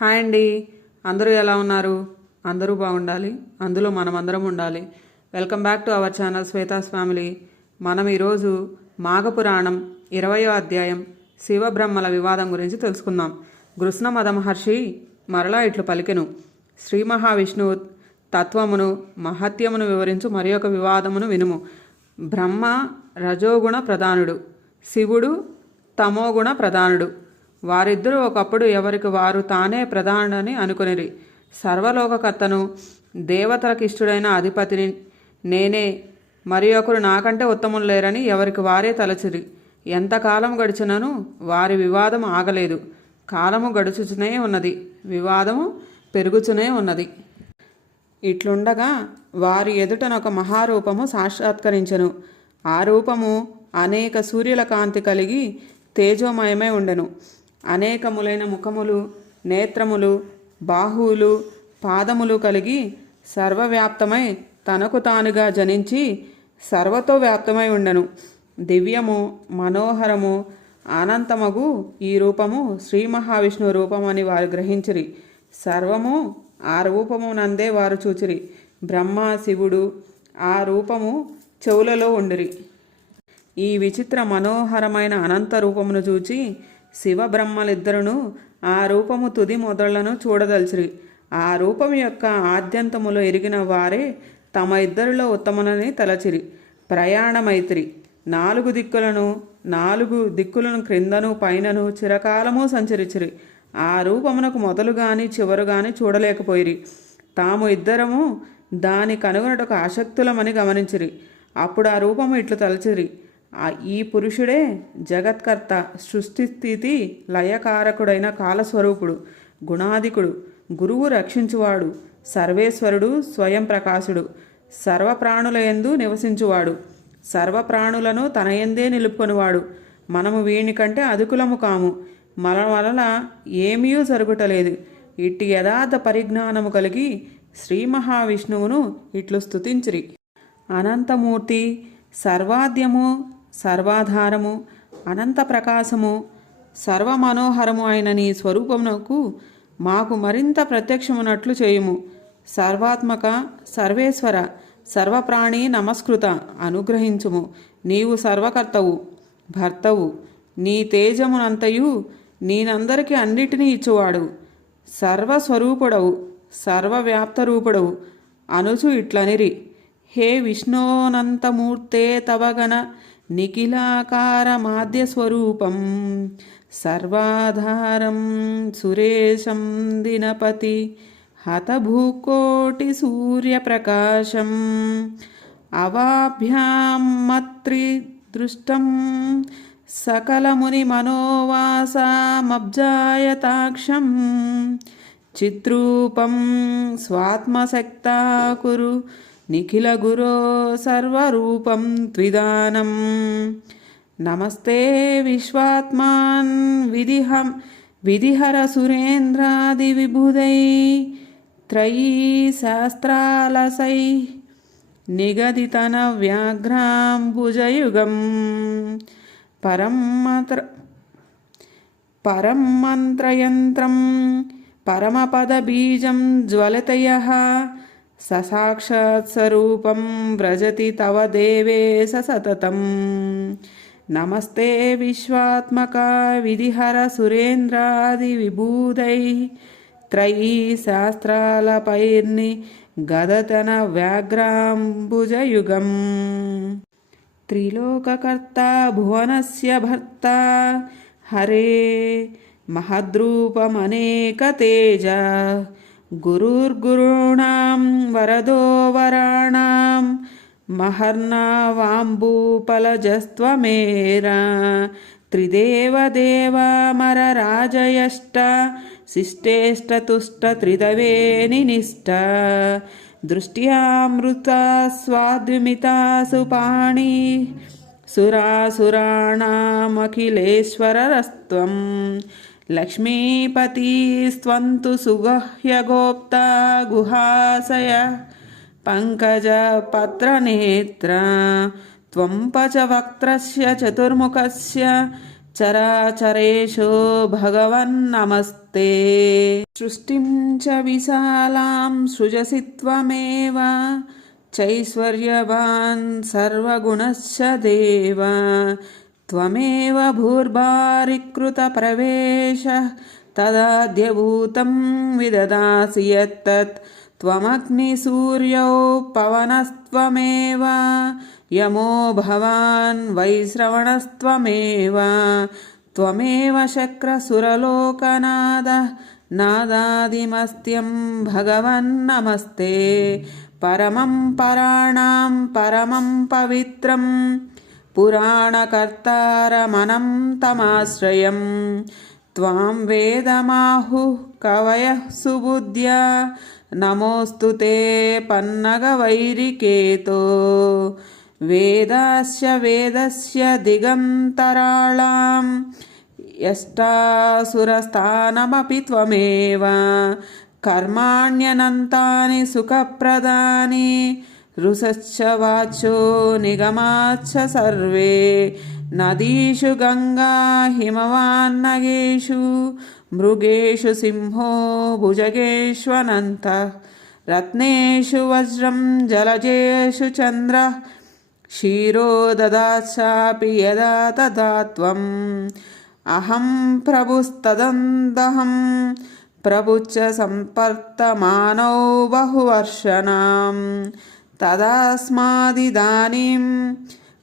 Hi అండి. అందరూ ఎలా ఉన్నారు? అందరూ బాగుండాలి, అందులో మనమందరం ఉండాలి. Welcome back to our channel Shweta's family. మనం ఈరోజు మాఘపురాణం 20వ అధ్యాయం శివబ్రహ్మల వివాదం గురించి తెలుసుకుందాం. కృష్ణ మద మహర్షి మరలా ఇట్లు పలికెను: శ్రీ మహావిష్ణువు తత్వమును మహత్యమును వివరించు మరి ఒక వివాదమును వినుము. బ్రహ్మ రజోగుణ ప్రధానుడు, శివుడు తమోగుణ ప్రధానుడు. వారిద్దరూ ఒకప్పుడు ఎవరికి వారు తానే ప్రధానుడని అనుకునిరి. సర్వలోకకర్తను, దేవతలకిష్టుడైన అధిపతిని నేనే, మరి ఒకరు నాకంటే ఉత్తములు లేరని ఎవరికి వారే తలచిరి. ఎంతకాలం గడిచినను వారి వివాదం ఆగలేదు. కాలము గడుచుచునే ఉన్నది, వివాదము పెరుగుచునే ఉన్నది. ఇట్లుండగా వారి ఎదుటనొక మహారూపము సాక్షాత్కరించెను. ఆ రూపము అనేక సూర్యుల కాంతి కలిగి తేజోమయమై ఉండెను. అనేకములైన ముఖములు, నేత్రములు, బాహువులు, పాదములు కలిగి సర్వవ్యాప్తమై తనకు తానుగా జనించి సర్వతో వ్యాప్తమై ఉండెను. దివ్యము, మనోహరము, అనంతమగు ఈ రూపము శ్రీ మహావిష్ణువు రూపమని వారు గ్రహించిరి. సర్వము ఆ రూపము నందే వారు చూచిరి. బ్రహ్మ, శివుడు ఆ రూపము చెవులలో ఉండిరి. ఈ విచిత్ర మనోహరమైన అనంత రూపమును చూచి శివబ్రహ్మలిద్దరును ఆ రూపము తుది మొదళ్లను చూడదలిచిరి. ఆ రూపము యొక్క ఆద్యంతములు ఎరిగిన వారే తమ ఇద్దరిలో ఉత్తమునని తలచిరి. ప్రయాణమైత్రి. 4 దిక్కులను 4 దిక్కులను క్రిందను పైనను చిరకాలము సంచరించిరి. ఆ రూపమునకు మొదలు గాని చివరు గాని చూడలేకపోయిరి. తాము ఇద్దరము దాని కనుగొనటకు ఆసక్తులమని గమనించిరి. అప్పుడు ఆ రూపము ఇట్లు తలచిరి: ఈ పురుషుడే జగత్కర్త, సృష్టిస్థితి లయకారకుడైన కాలస్వరూపుడు, గుణాధికుడు, గురువు రక్షించువాడు, సర్వేశ్వరుడు, స్వయం ప్రకాశుడు, సర్వప్రాణులయందు నివసించువాడు, సర్వప్రాణులను తనయందే నిలుపుకొనివాడు. మనము వీని కంటే అధికులము కాము, మన వలన ఏమీ జరుగుటలేదు. ఇట్టి యథార్థ పరిజ్ఞానము కలిగి శ్రీ మహావిష్ణువును ఇట్లు స్తుతించిరి: అనంతమూర్తి, సర్వాద్యము, సర్వాధారము, అనంత ప్రకాశము, సర్వమనోహరము అయిన నీ స్వరూపమునకు మాకు మరింత ప్రత్యక్షమునట్లు చేయుము. సర్వాత్మక, సర్వేశ్వర, సర్వప్రాణి నమస్కృత అనుగ్రహించుము. నీవు సర్వకర్తవు, భర్తవు, నీ తేజమునంతయు నీనందరికీ అన్నిటినీ ఇచ్చువాడు, సర్వస్వరూపుడవు, సర్వవ్యాప్తరూపుడవు అనుచు ఇట్లనిరి: హే విష్ణోనంతమూర్తే తవగణ నిఖిలాకారమాద్యస్వరూపం, సర్వాధారం సురేశం దినపతి హతభూకోటి సూర్యప్రకాశం, అవాభ్యాం మత్రిదృష్టం సకలముని మనోవాసామబ్జాయతాక్షం, చిద్రూపం స్వాత్మశక్తాకురు నిఖిల గురో సర్వరూపం త్విదానం. నమస్తే విశ్వాత్మాన్ విధిహర సురేంద్రాది విబుధై త్రయీ శాస్త్రాలసై నిగదితన వ్యాఘ్రాంబుజయుగం, పరం మంత్రయంత్రం పరమపదబీజం జ్వలతయః, ససాక్షాత్స్వరూపం వ్రజతి తవ దేవేశ సతతం. నమస్తే విశ్వాత్మక విధిహర సురేంద్రాది విభూదై త్రయీ శాస్త్రాలపైర్ని గదతన వ్యాఘ్రాంబుజయుగం, త్రిలోకకర్త భువనస్య భర్త హరే మహద్రూపమనేక తేజ, గురుర్గురుణాం వరదో వరాణాం మహర్నావాంబూపలజస్త్వమేరా, త్రిదేవదేవామరరాజయష్ట శిష్టేష్టతుష్ట త్రిదవేని నిష్ట, దృష్ట్యామృతా స్వాద్విమితాసు పాణి సురాసురాణామఖిలేశ్వరరస్త్వం, లక్ష్మీపతిస్త్వంతు సుగహ్యగోప్తా గుహాశయ పంకజ పత్రనేత్ర, త్వం పచవక్త్రస్య చతుర్ముఖస్య చరాచరేషు భగవన్నమస్తే. సృష్టిం చ విశాలాం సృజసి త్వమేవ చైశ్వర్యవాన్ సర్వగుణశ్చ దేవ త్వమేవ భూర్భారికృత ప్రవేశ తదాద్యభూతం విదదాసి యత్తత్ త్వమగ్నిసూర్యౌ పవనస్త్వమేవ యమో భవాన్ వైశ్రవణస్త్వమేవ త్వమేవ శక్రసురలోకనాథః నాదాదిమస్త్యం భగవన్నమస్తే పరమం పరాణాం పరమం పవిత్రం పురాణకర్తారమనం తమాశ్రయం త్వాం వేదమాహుః కవయః సుబుద్ధ్యా నమోऽस्तु ते పన్నగవైరికేతో వేదాస్య వేదస్య దిగంతరాళాం యష్టాసురస్థానమపి త్వమేవ కర్మాణ్యనంతాని సుఖప్రదాని రుసశ్చ వాచో నిగమాచ్చ సర్వే నదీషు గంగా హిమవాన్నగేషు మృగేషు సింహో భుజగేష్వనంతః రత్నేషు వజ్రం జలజేషు చంద్రః క్షీరో దదాచాపి యదా తదా త్వం అహం ప్రభుస్తదందహం ప్రభుచ్చ సంపర్తమానౌ బహువర్షణాం తదాస్మాదిదానీం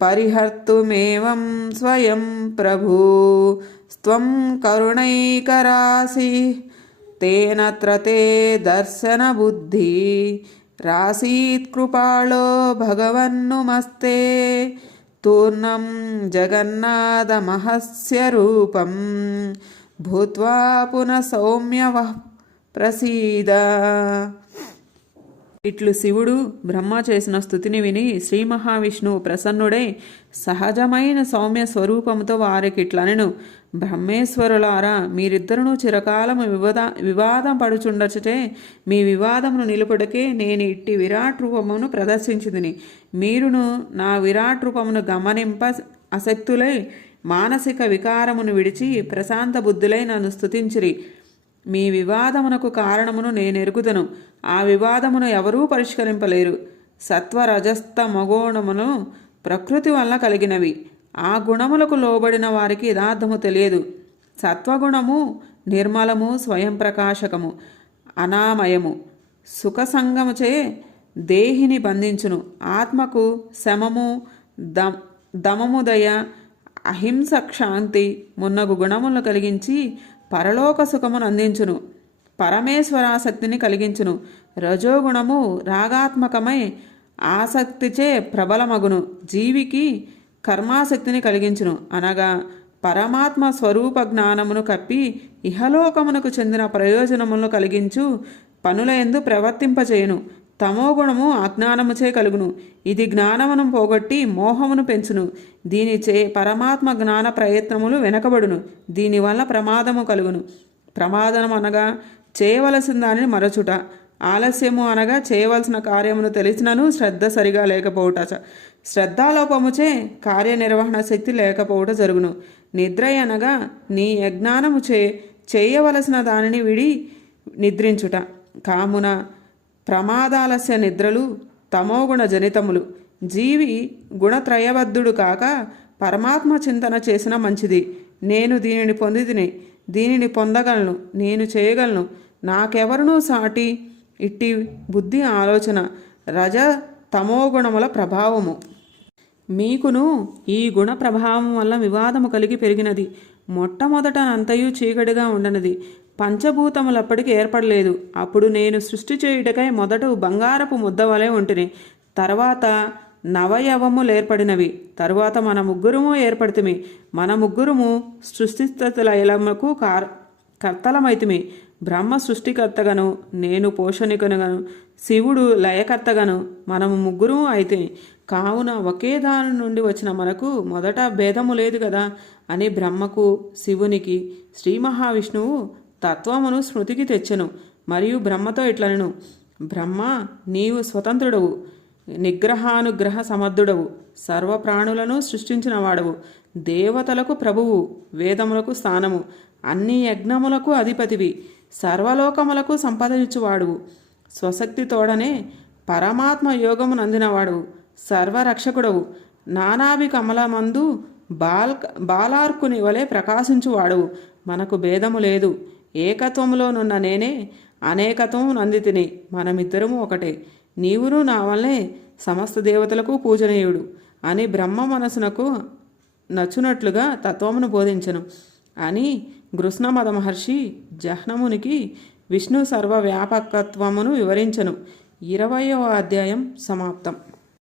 పరిహర్తుమేవం స్వయం ప్రభు స్త్వం కరుణైకరాసి తేన త్రతే దర్శన బుద్ధి రాసీత్ కృపాళో భగవన్నుమస్తే తూర్ణం జగన్నాథమహస్య రూపం భూత్వా పునః సౌమ్యవః ప్రసీద. ఇట్లు శివుడు బ్రహ్మ చేసిన స్తుతిని విని శ్రీ మహావిష్ణువు ప్రసన్నుడై సహజమైన సౌమ్య స్వరూపముతో వారికిట్లనెను, బ్రహ్మేశ్వరులారా, మీరిద్దరును చిరకాలము వివాదం పడుచుండచటే మీ వివాదమును నిలుపుటకే నేను ఇట్టి విరాట్ రూపమును ప్రదర్శించుదిని. మీరును నా విరాట్ రూపమును గమనింప అసక్తులై మానసిక వికారమును విడిచి ప్రశాంత బుద్ధులై నన్ను స్తుతించిరి. మీ వివాదమునకు కారణమును నేనెరుగుదను. ఆ వివాదమును ఎవరూ పరిష్కరింపలేరు. సత్వరజస్త మగోణమును ప్రకృతి వల్ల కలిగినవి. ఆ గుణములకు లోబడిన వారికి యథార్థము తెలియదు. సత్వగుణము నిర్మలము, స్వయం ప్రకాశకము, అనామయము, సుఖసంగముచే దేహిని బంధించును. ఆత్మకు శమము, దమము, దయ, అహింస, క్షాంతి మున్నగు గుణములను కలిగించి పరలోక సుఖమును అందించును. పరమేశ్వరాసక్తిని కలిగించును. రజోగుణము రాగాత్మకమై ఆసక్తిచే ప్రబలమగును. జీవికి కర్మాసక్తిని కలిగించును. అనగా పరమాత్మ స్వరూప జ్ఞానమును కప్పి ఇహలోకమునకు చెందిన ప్రయోజనములను కలిగించు పనులయందు ప్రవర్తింపచేయును. తమోగుణము అజ్ఞానముచే కలుగును. ఇది జ్ఞానమును పోగొట్టి మోహమును పెంచును. దీనిచే పరమాత్మ జ్ఞాన ప్రయత్నములు వెనకబడును. దీనివల్ల ప్రమాదము కలుగును. ప్రమాదము అనగా చేయవలసిన దానిని మరచుట. ఆలస్యము అనగా చేయవలసిన కార్యమును తెలిసినను శ్రద్ధ సరిగా లేకపోవుట. శ్రద్ధాలోపముచే కార్యనిర్వహణ శక్తి లేకపోవుట జరుగును. నిద్ర అనగా నీ అజ్ఞానముచే చేయవలసిన దానిని విడి నిద్రించుట. కామున ప్రమాదాలస్య నిద్రలు తమోగుణ జనితములు. జీవి గుణత్రయబద్ధుడు కాక పరమాత్మ చింతన చేసిన మంచిది. నేను దీనిని పొందితిని, దీనిని పొందగలను, నేను చేయగలను, నాకెవరునూ సాటి, ఇట్టి బుద్ధి ఆలోచన రజ తమోగుణముల ప్రభావము. మీకును ఈ గుణ ప్రభావం వల్ల వివాదము కలిగి పెరిగినది. మొట్టమొదట అంతయు చీకటిగా ఉండనది. పంచభూతములప్పటికి ఏర్పడలేదు. అప్పుడు నేను సృష్టి చేయుటకై మొదట బంగారపు ముద్ద వలె ఉంటిని. తర్వాత నవయవములు ఏర్పడినవి. తరువాత మన ముగ్గురము ఏర్పడితిమి. మన ముగ్గురము సృష్టిస్థితులయలముకు కర్తలమైతిమి. బ్రహ్మ సృష్టికర్తగను, నేను పోషణికనుగను, శివుడు లయకర్తగను, మనము ముగ్గురు అయితే. కావున ఒకే దాని నుండి వచ్చిన మనకు మొదట భేదము లేదు కదా అని బ్రహ్మకు, శివునికి శ్రీ మహావిష్ణువు తత్వమును స్మృతికి తెచ్చెను. మరియు బ్రహ్మతో ఇట్లనెను, బ్రహ్మ, నీవు స్వతంత్రుడవు, నిగ్రహానుగ్రహ సమర్థుడవు, సర్వప్రాణులను సృష్టించిన వాడవు, దేవతలకు ప్రభువు, వేదములకు స్థానము, అన్ని యజ్ఞములకు అధిపతివి. సర్వలోకములకు సంపదనిచ్చువాడువు. స్వశక్తి తోడనే పరమాత్మ యోగము నందినవాడువు. సర్వరక్షకుడవు. నానాభి కమలమందు బాలార్కుని వలె ప్రకాశించువాడువు. మనకు భేదము లేదు. ఏకత్వములోనున్న నేనే అనేకత్వము నందితిని. మనమిద్దరము ఒకటే. నీవును నా వల్లే సమస్త దేవతలకు పూజనీయుడు అని బ్రహ్మ మనసునకు నచ్చునట్లుగా తత్వమును బోధించను అని గృష్ణమద మహర్షి జహ్నమునికి విష్ణు సర్వవ్యాపకత్వమును వివరించను. 20వ అధ్యాయం సమాప్తం.